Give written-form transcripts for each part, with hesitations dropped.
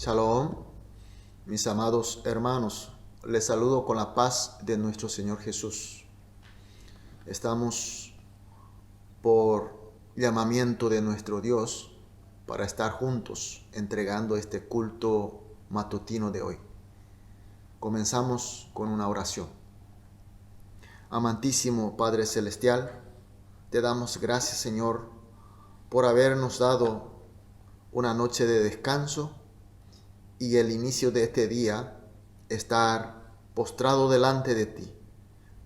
Shalom, mis amados hermanos, les saludo con la paz de nuestro Señor Jesús. Estamos por llamamiento de nuestro Dios para estar juntos entregando este culto matutino de hoy. Comenzamos con una oración. Amantísimo Padre Celestial, te damos gracias, Señor, por habernos dado una noche de descanso y el inicio de este día, estar postrado delante de ti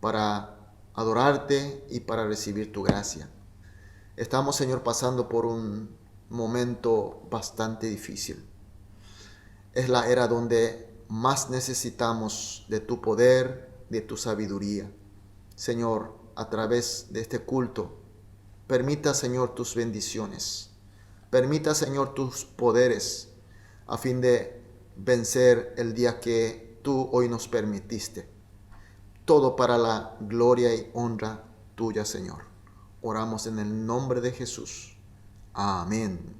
para adorarte y para recibir tu gracia. Estamos, Señor, pasando por un momento bastante difícil. Es la era donde más necesitamos de tu poder, de tu sabiduría. Señor, a través de este culto, permita, Señor, tus bendiciones. Permita, Señor, tus poderes a fin de vencer el día que tú hoy nos permitiste. Todo para la gloria y honra tuya, Señor. Oramos en el nombre de Jesús. Amén.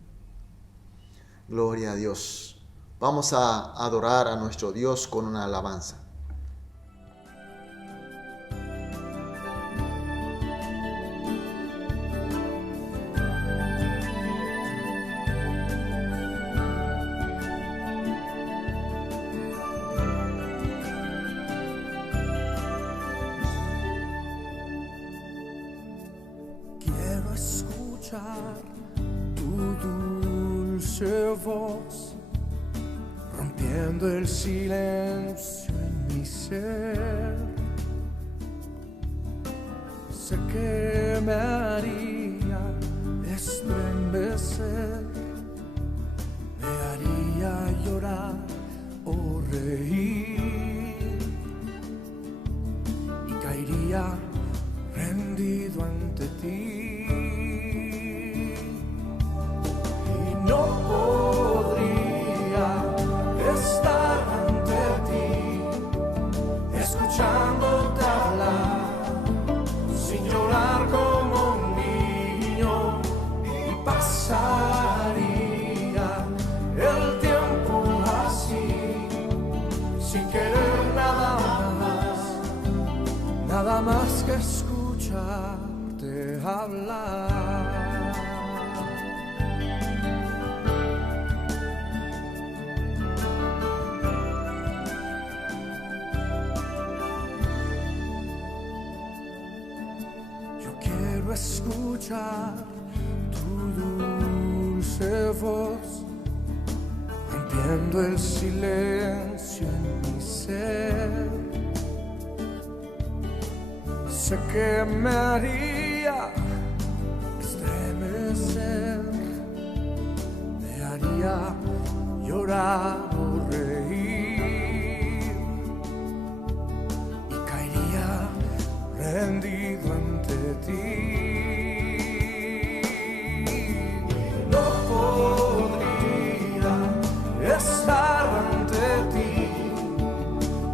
Gloria a Dios. Vamos a adorar a nuestro Dios con una alabanza. Tu dulce voz, rompiendo el silencio en mi ser. Sé que me haría estremecer, me haría llorar o reír, y caería rendido ante ti. No podría estar ante ti, escuchándote hablar, sin llorar como un niño, y pasaría el tiempo así, sin querer nada más que escucharte hablar. Escuchar tu dulce voz, rompiendo el silencio en mi ser. Sé que me haría estremecer, me haría llorar o reír, y caería rendido ante ti. Estar ante ti,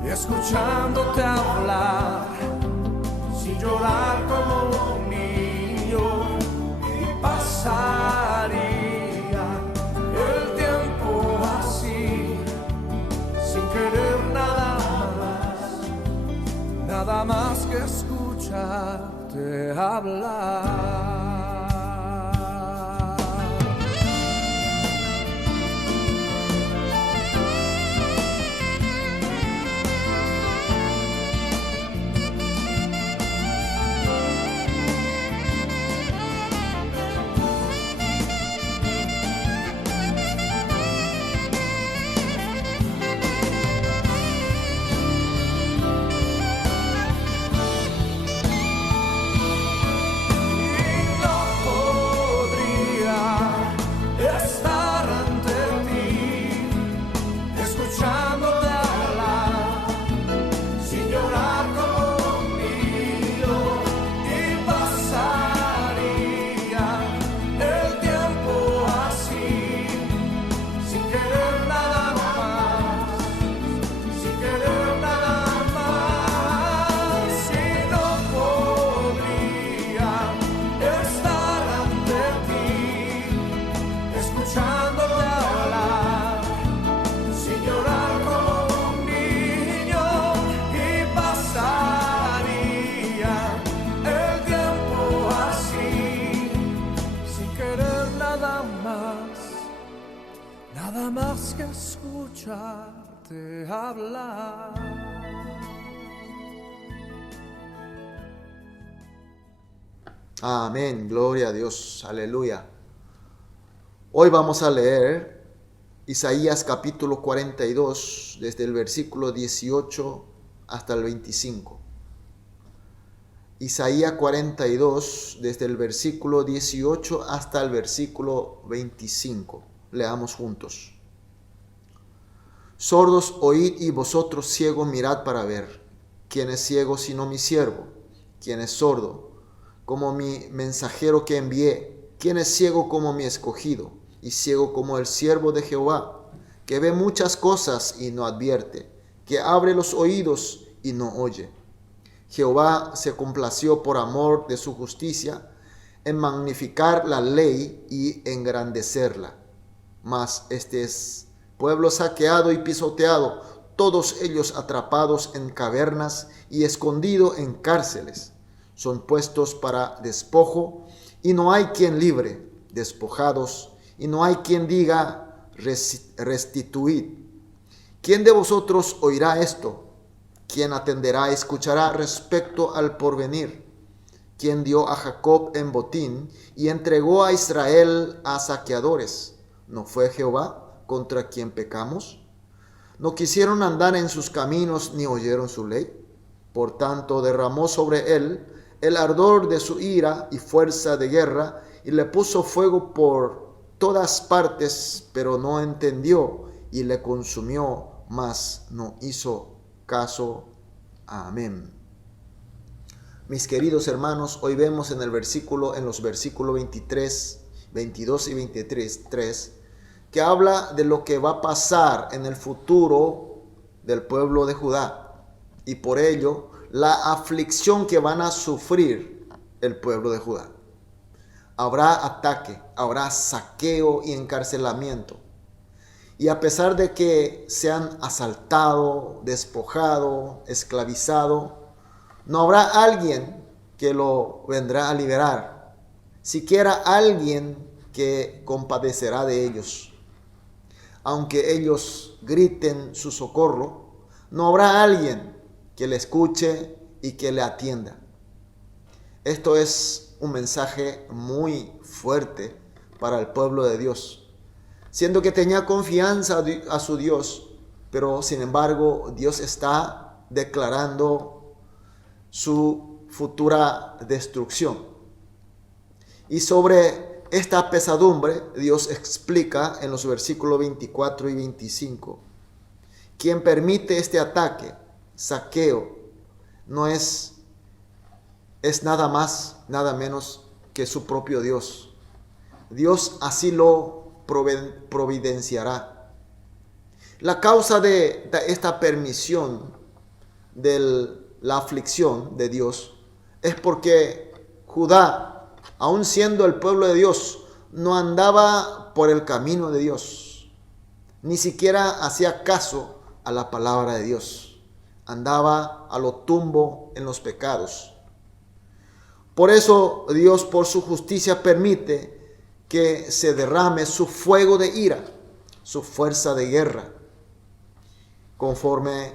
escuchándote hablar, sin llorar como un niño, y pasaría el tiempo así, sin querer nada más que escucharte hablar. más que escucharte hablar. Amén, gloria a Dios, aleluya. Hoy vamos a leer Isaías capítulo 42, desde el versículo 18 hasta el 25. Isaías 42, desde el versículo 18 hasta el versículo 25. Leamos juntos. Sordos, oíd, y vosotros ciegos mirad para ver. ¿Quién es ciego sino mi siervo? ¿Quién es sordo como mi mensajero que envié? ¿Quién es ciego como mi escogido y ciego como el siervo de Jehová, que ve muchas cosas y no advierte, que abre los oídos y no oye? Jehová se complació por amor de su justicia en magnificar la ley y engrandecerla. Mas este es pueblo saqueado y pisoteado, todos ellos atrapados en cavernas y escondidos en cárceles. Son puestos para despojo y no hay quien libre, despojados y no hay quien diga restituid. ¿Quién de vosotros oirá esto? ¿Quién atenderá y escuchará respecto al porvenir? ¿Quién dio a Jacob en botín y entregó a Israel a saqueadores? ¿No fue Jehová contra quien pecamos? ¿No quisieron andar en sus caminos ni oyeron su ley? Por tanto derramó sobre él el ardor de su ira y fuerza de guerra, y le puso fuego por todas partes, pero no entendió, y le consumió, mas no hizo caso. Amén. Mis queridos hermanos, hoy vemos en los versículos 23, 22 y 23, que habla de lo que va a pasar en el futuro del pueblo de Judá, y por ello la aflicción que van a sufrir el pueblo de Judá. Habrá ataque, habrá saqueo y encarcelamiento. Y a pesar de que sean asaltado, despojado, esclavizado, no habrá alguien que lo vendrá a liberar, siquiera alguien que compadecerá de ellos. Aunque ellos griten su socorro, no habrá alguien que le escuche y que le atienda. Esto es un mensaje muy fuerte para el pueblo de Dios, siendo que tenía confianza a su Dios, pero sin embargo Dios está declarando su futura destrucción. Y sobre esta pesadumbre Dios explica en los versículos 24 y 25. Quien permite este ataque, saqueo, no es nada más, nada menos que su propio Dios. Dios así lo providenciará. La causa de esta permisión de la aflicción de Dios es porque Judá, aun siendo el pueblo de Dios, no andaba por el camino de Dios, ni siquiera hacía caso a la palabra de Dios, andaba a lo tumbo en los pecados. Por eso Dios, por su justicia, permite que se derrame su fuego de ira, su fuerza de guerra, conforme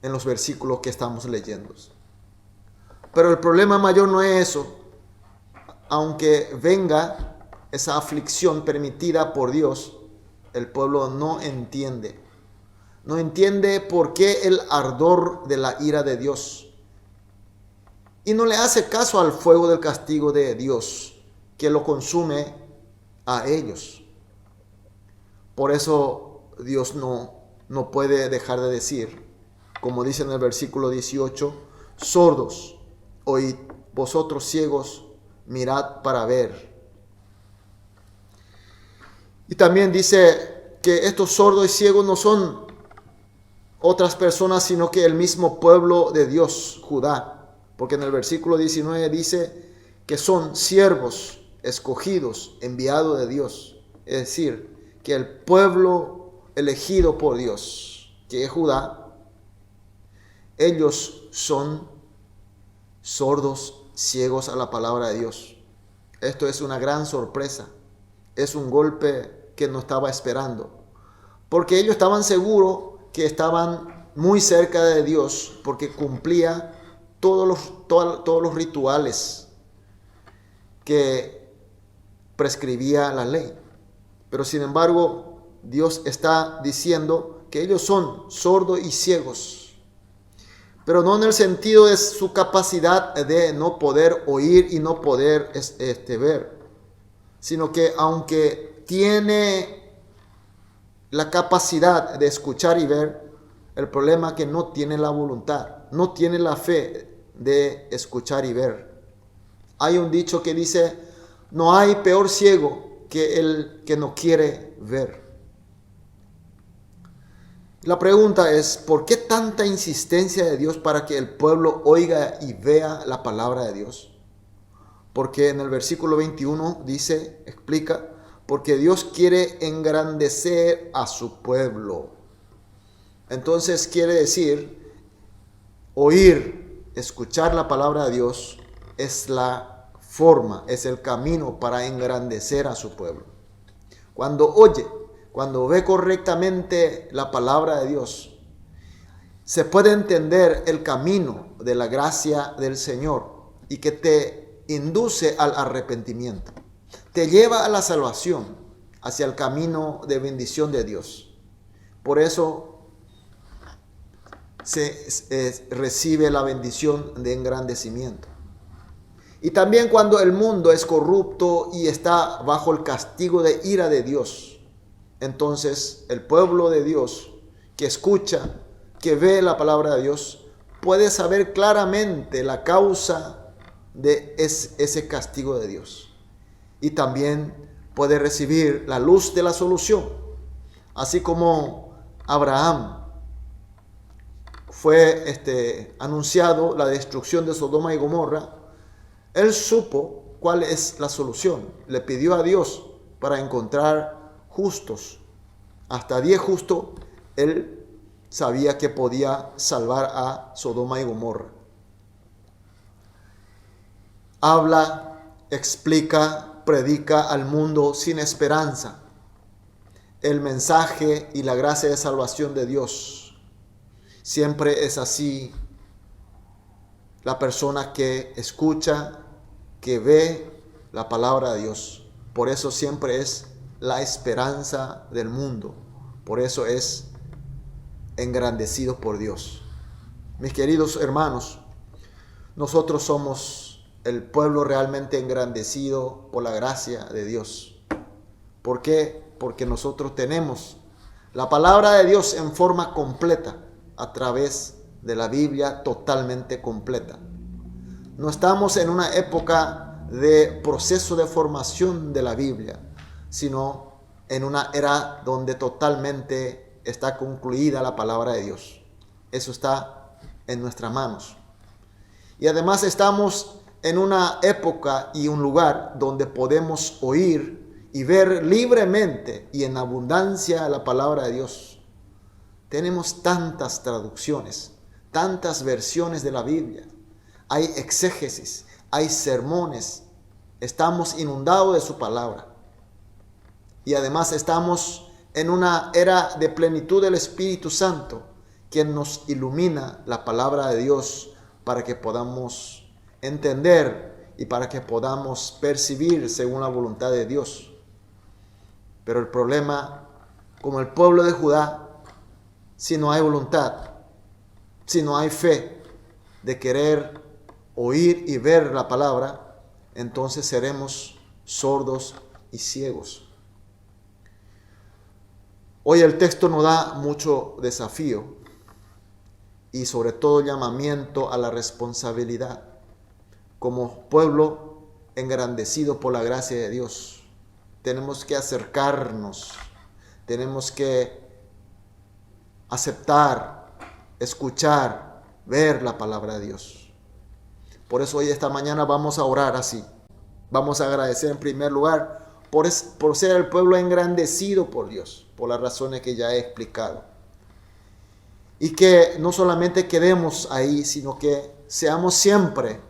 en los versículos que estamos leyendo. Pero el problema mayor no es eso. Aunque venga esa aflicción permitida por Dios, el pueblo no entiende. No entiende por qué el ardor de la ira de Dios. Y no le hace caso al fuego del castigo de Dios, que lo consume a ellos. Por eso Dios no puede dejar de decir, como dice en el versículo 18, sordos, oíd, vosotros ciegos, mirad para ver. Y también dice que estos sordos y ciegos no son otras personas, sino que el mismo pueblo de Dios, Judá. Porque en el versículo 19 dice que son siervos escogidos, enviados de Dios. Es decir, que el pueblo elegido por Dios, que es Judá, ellos son sordos, ciegos a la palabra de Dios. Esto es una gran sorpresa. Es un golpe que no estaba esperando. porque ellos estaban seguros que estaban muy cerca de Dios, porque cumplía todos los rituales que prescribía la ley. Pero sin embargo, Dios está diciendo que ellos son sordos y ciegos, pero no en el sentido de su capacidad de no poder oír y no poder ver, sino que aunque tiene la capacidad de escuchar y ver, el problema es que no tiene la voluntad, no tiene la fe de escuchar y ver. Hay un dicho que dice: no hay peor ciego que el que no quiere ver. La pregunta es: ¿por qué tanta insistencia de Dios para que el pueblo oiga y vea la palabra de Dios? Porque en el versículo 21 dice, explica, porque Dios quiere engrandecer a su pueblo. Entonces quiere decir, oír, escuchar la palabra de Dios es la forma, es el camino para engrandecer a su pueblo. Cuando oye, cuando ve correctamente la palabra de Dios, se puede entender el camino de la gracia del Señor y que te induce al arrepentimiento. Te lleva a la salvación, hacia el camino de bendición de Dios. Por eso se recibe la bendición de engrandecimiento. Y también cuando el mundo es corrupto y está bajo el castigo de ira de Dios, entonces el pueblo de Dios que escucha, que ve la palabra de Dios, puede saber claramente la causa de ese castigo de Dios. Y también puede recibir la luz de la solución. Así como Abraham fue anunciado la destrucción de Sodoma y Gomorra, él supo cuál es la solución. Le pidió a Dios para encontrar justos. Hasta 10 justos, él sabía que podía salvar a Sodoma y Gomorra. Habla, explica, predica al mundo sin esperanza el mensaje y la gracia de salvación de Dios. Siempre es así la persona que escucha, que ve la palabra de Dios. Por eso siempre es la esperanza del mundo. Por eso es engrandecido por Dios. Mis queridos hermanos, nosotros somos el pueblo realmente engrandecido por la gracia de Dios. ¿Por qué? Porque nosotros tenemos la palabra de Dios en forma completa a través de la Biblia totalmente completa. No estamos en una época de proceso de formación de la Biblia, sino en una era donde totalmente está concluida la palabra de Dios. Eso está en nuestras manos. Y además estamos en una época y un lugar donde podemos oír y ver libremente y en abundancia la palabra de Dios. Tenemos tantas traducciones, tantas versiones de la Biblia. Hay exégesis, hay sermones. Estamos inundados de su palabra. Y además estamos en una era de plenitud del Espíritu Santo, quien nos ilumina la palabra de Dios para que podamos entender y para que podamos percibir según la voluntad de Dios. Pero el problema, como el pueblo de Judá, si no hay voluntad, si no hay fe de querer oír y ver la palabra, entonces seremos sordos y ciegos. Hoy el texto nos da mucho desafío y sobre todo llamamiento a la responsabilidad como pueblo engrandecido por la gracia de Dios. Tenemos que acercarnos, tenemos que aceptar, escuchar, ver la palabra de Dios. Por eso hoy esta mañana vamos a orar así. Vamos a agradecer en primer lugar por ser el pueblo engrandecido por Dios, por las razones que ya he explicado. Y que no solamente quedemos ahí, sino que seamos siempre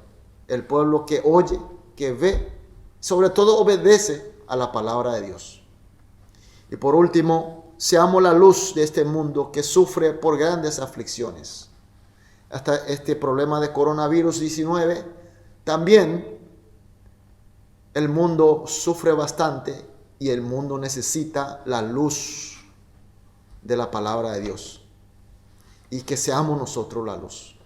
el pueblo que oye, que ve, sobre todo obedece a la palabra de Dios. Y por último, seamos la luz de este mundo que sufre por grandes aflicciones. Hasta este problema de coronavirus 19, también el mundo sufre bastante y el mundo necesita la luz de la palabra de Dios. Y que seamos nosotros la luz.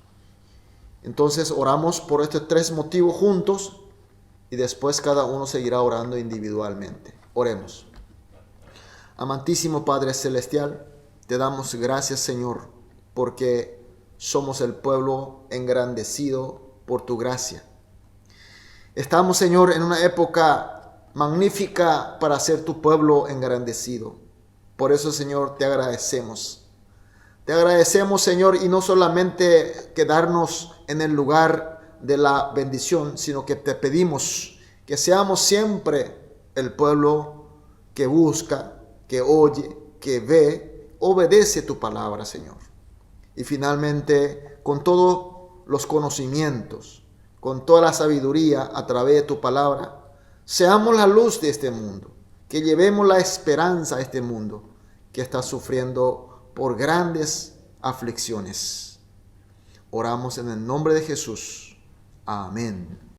Entonces oramos por estos tres motivos juntos y después cada uno seguirá orando individualmente. Oremos. Amantísimo Padre Celestial, te damos gracias, Señor, porque somos el pueblo engrandecido por tu gracia. Estamos, Señor, en una época magnífica para ser tu pueblo engrandecido. Por eso, Señor, te agradecemos. Te agradecemos, Señor, y no solamente quedarnos en el lugar de la bendición, sino que te pedimos que seamos siempre el pueblo que busca, que oye, que ve, obedece tu palabra, Señor. Y finalmente, con todos los conocimientos, con toda la sabiduría a través de tu palabra, seamos la luz de este mundo, que llevemos la esperanza a este mundo que está sufriendo por grandes aflicciones. Oramos en el nombre de Jesús. Amén.